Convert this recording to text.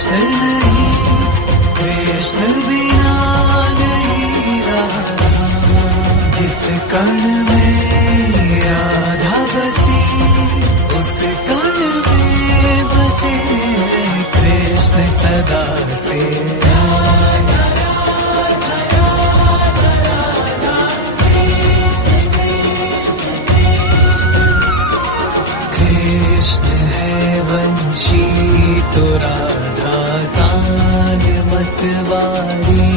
कृष्ण नहीं, कृष्ण बिना नहीं रहा। जिस कण में राधा बसी, उस कण में बसे कृष्ण सदा से। कृष्ण है वंशी तो राधा कान मतवारी।